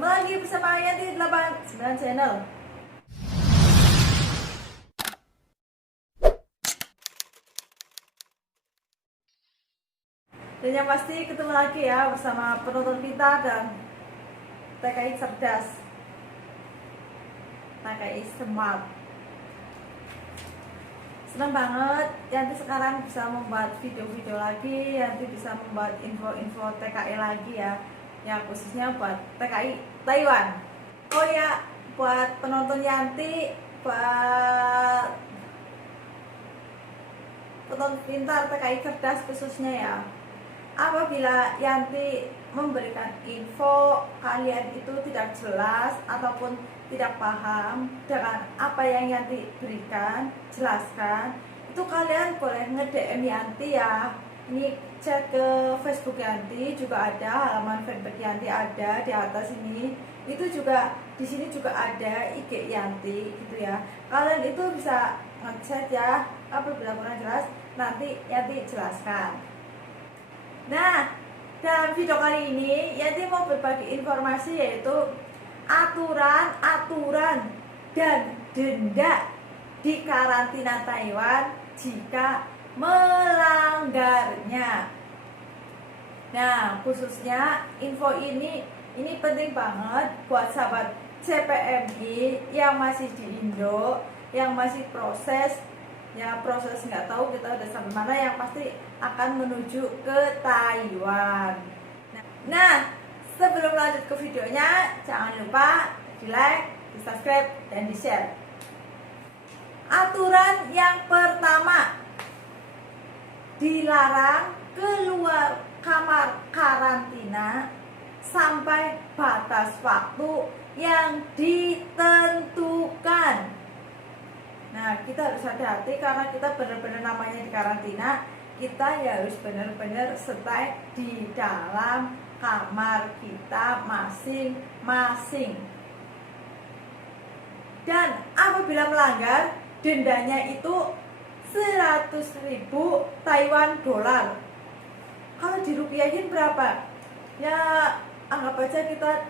Ketemu lagi bersama Yanti 89 Channel. Dan yang pasti ketemu lagi ya bersama penonton kita dan TKI cerdas, TKI smart. Senang banget Yanti sekarang bisa membuat video-video lagi, Yanti bisa membuat info-info TKI lagi ya khususnya buat TKI Taiwan. Oh ya, buat penonton Yanti, buat penonton pintar TKI cerdas khususnya ya, apabila Yanti memberikan info kalian itu tidak jelas ataupun tidak paham dengan apa yang Yanti berikan, jelaskan, itu kalian boleh nge-DM Yanti ya. Ini chat ke Facebook Yanti juga ada, halaman fanpage Yanti ada di atas ini. Itu juga di sini juga ada IG Yanti gitu ya. Kalian itu bisa ngechat ya, apabila kurang jelas nanti Yanti jelaskan. Nah, dalam video kali ini Yanti mau berbagi informasi yaitu aturan dan denda di karantina Taiwan jika melanggarnya. Nah, khususnya info ini penting banget buat sahabat CPMI yang masih di Indo, yang masih proses nggak tahu kita udah sampai mana, yang pasti akan menuju ke Taiwan. Nah, sebelum lanjut ke videonya, jangan lupa di like, di subscribe, dan di share. Aturan yang pertama, dilarang keluar kamar karantina sampai batas waktu yang ditentukan. Nah, kita harus hati-hati karena kita benar-benar namanya di karantina, kita ya harus benar-benar stay di dalam kamar kita masing-masing. Dan apabila melanggar, dendanya itu 100.000 Taiwan dolar. Kalau dirupiahin berapa? Ya anggap aja kita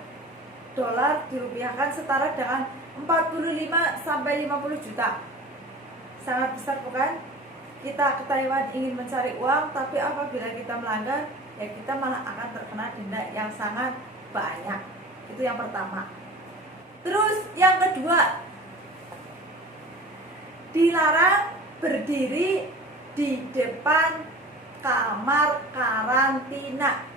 dolar dirupiahkan setara dengan 45 sampai 50 juta. Sangat besar bukan? Kita ke Taiwan ingin mencari uang, tapi apabila kita melanggar, ya kita malah akan terkena denda yang sangat banyak. Itu yang pertama. Terus yang kedua, dilarang berdiri di depan kamar karantina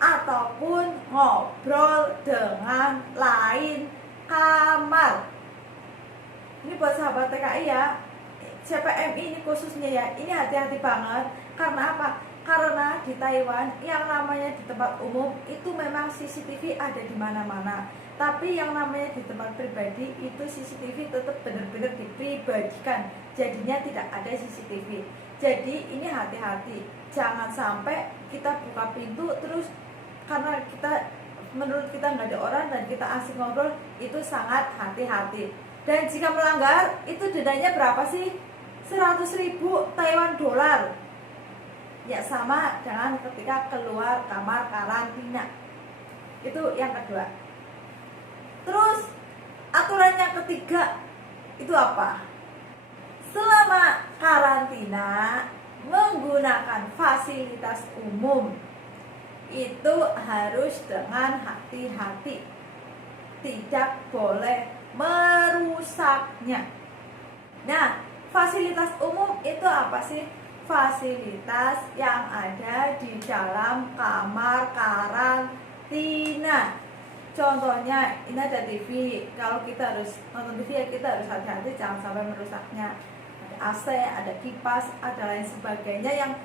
ataupun ngobrol dengan lain kamar. Ini buat sahabat TKI ya, CPMI ini khususnya ya, ini hati-hati banget. Karena apa? Karena di Taiwan yang namanya di tempat umum itu memang CCTV ada di mana-mana. Tapi yang namanya di tempat pribadi itu CCTV tetap benar-benar dipribadikan. Jadinya tidak ada CCTV. Jadi ini hati-hati. Jangan sampai kita buka pintu terus karena menurut kita nggak ada orang dan kita asik ngobrol, itu sangat hati-hati. Dan jika melanggar, itu dendanya berapa sih? 100.000 Taiwan dolar. Ya sama dengan ketika keluar kamar karantina. Itu yang kedua. Terus aturan yang ketiga itu apa? Selama karantina menggunakan fasilitas umum itu harus dengan hati-hati. Tidak boleh merusaknya. Nah, fasilitas umum itu apa sih? Fasilitas yang ada di dalam kamar karantina. Contohnya, ini ada TV. Kalau kita harus nonton TV ya kita harus hati-hati jangan sampai merusaknya. Ada AC, ada kipas, ada lain sebagainya yang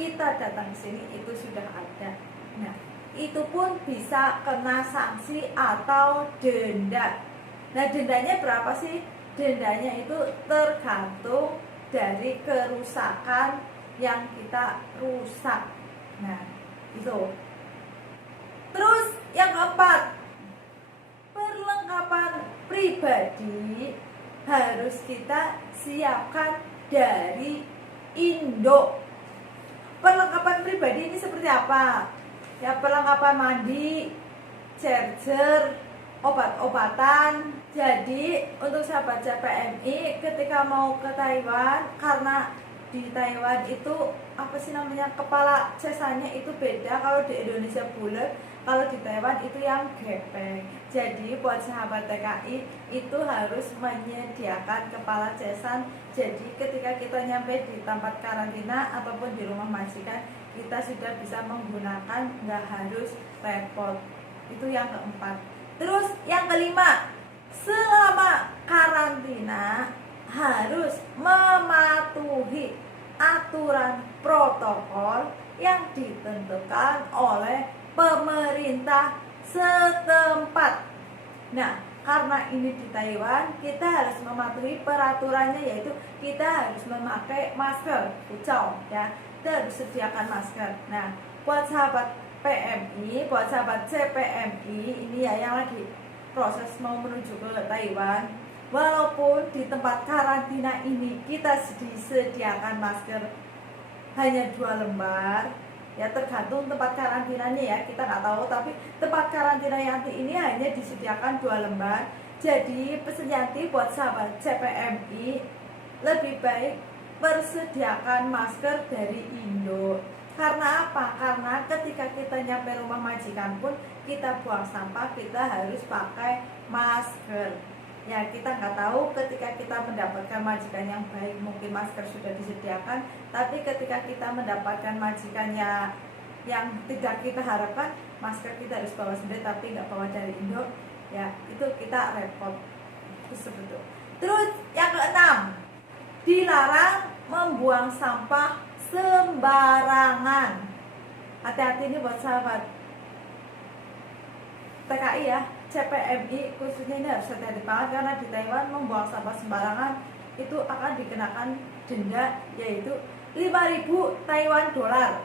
kita datang ke sini itu sudah ada. Nah, itu pun bisa kena sanksi atau denda. Nah, dendanya berapa sih? Dendanya itu tergantung dari kerusakan yang kita rusak. Nah, itu. Terus yang keempat, perlengkapan pribadi harus kita siapkan dari Indo. Perlengkapan pribadi ini seperti apa? Ya, perlengkapan mandi, charger, obat-obatan. Jadi untuk sahabat CPMI ketika mau ke Taiwan, karena di Taiwan itu kepala cesanya itu beda. Kalau di Indonesia bulat, kalau di Taiwan itu yang gepeng. Jadi buat sahabat TKI itu harus menyediakan kepala cesan. Jadi ketika kita nyampe di tempat karantina ataupun di rumah majikan, kita sudah bisa menggunakan, nggak harus repot. Itu yang keempat. Terus yang kelima, selama karantina harus mematuhi aturan protokol yang ditentukan oleh pemerintah setempat. Nah, karena ini di Taiwan, kita harus mematuhi peraturannya, yaitu kita harus memakai masker kucau, ya. Kita harus sediakan masker. Nah, buat sahabat PMI, buat sahabat CPMI ini ya yang lagi proses mau menuju ke Taiwan, walaupun di tempat karantina ini kita disediakan masker hanya 2 lembar, ya tergantung tempat karantinanya ya, kita nggak tahu, tapi tempat karantina Yanti ini hanya disediakan 2 lembar. Jadi pesan Yanti buat sahabat CPMI, lebih baik persediakan masker dari Indo. Karena apa? Karena ketika kita nyampe rumah majikan pun kita buang sampah, kita harus pakai masker. Ya, kita nggak tahu ketika kita mendapatkan majikan yang baik, mungkin masker sudah disediakan, tapi ketika kita mendapatkan majikannya yang tidak kita harapkan, masker kita harus bawa sendiri tapi nggak bawa dari Indo, ya itu kita repot. Itu sebetulnya. Terus yang keenam, dilarang membuang sampah sembarangan. Hati-hati ini buat sahabat TKI ya, CPMI khususnya ini harus hati-hati banget, karena di Taiwan membuang sampah sembarangan itu akan dikenakan denda, yaitu 5.000 Taiwan dolar,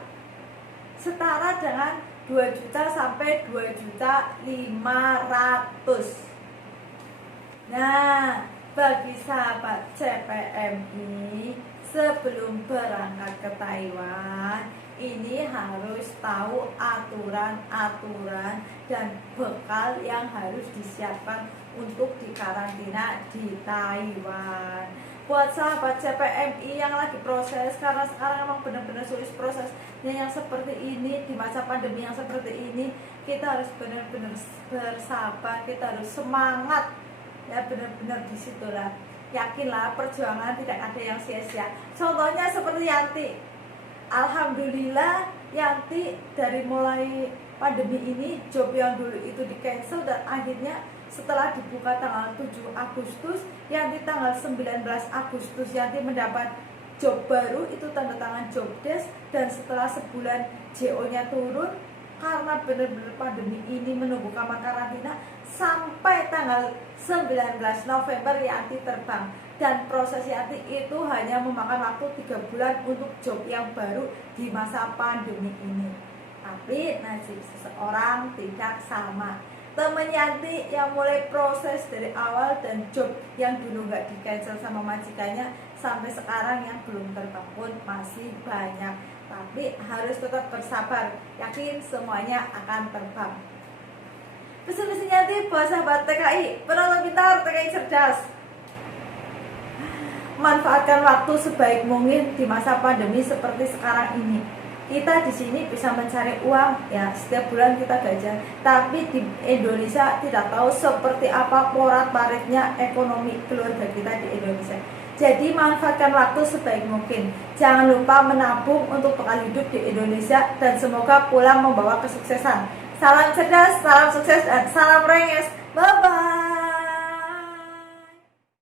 setara dengan 2 juta sampai 2.500.000. Nah, bagi sahabat CPMI sebelum berangkat ke Taiwan, ini harus tahu aturan-aturan dan bekal yang harus disiapkan untuk dikarantina di Taiwan. Buat sahabat CPMI yang lagi proses, karena sekarang memang benar-benar sulit prosesnya yang seperti ini, di masa pandemi yang seperti ini, kita harus benar-benar bersabar, kita harus semangat, ya benar-benar disitulah. Yakinlah perjuangan tidak ada yang sia-sia. Contohnya seperti Yanti. Alhamdulillah Yanti dari mulai pandemi ini job yang dulu itu di cancel, dan akhirnya setelah dibuka tanggal 7 Agustus, Yanti tanggal 19 Agustus Yanti mendapat job baru, itu tanda tangan job desk, dan setelah sebulan JO nya turun karena benar-benar pandemi ini menunggu kamar karantina, sampai tanggal 19 November Yanti terbang. Dan proses Yanti itu hanya memakan waktu 3 bulan untuk job yang baru di masa pandemi ini. Tapi nasib seseorang tidak sama. Temen Yanti yang mulai proses dari awal dan job yang dulu nggak di cancel sama majikannya, sampai sekarang yang belum terbang pun masih banyak. Tapi harus tetap bersabar, yakin semuanya akan terbang. Pesan-pesan Yanti buat sahabat TKI, penonton pintar, TKI cerdas. Manfaatkan waktu sebaik mungkin di masa pandemi seperti sekarang ini. Kita di sini bisa mencari uang, ya setiap bulan kita gajian. Tapi di Indonesia tidak tahu seperti apa porat-paritnya ekonomi keluarga kita di Indonesia. Jadi manfaatkan waktu sebaik mungkin. Jangan lupa menabung untuk bekal hidup di Indonesia, dan semoga pulang membawa kesuksesan. Salam cerdas, salam sukses, dan salam renges. Bye-bye.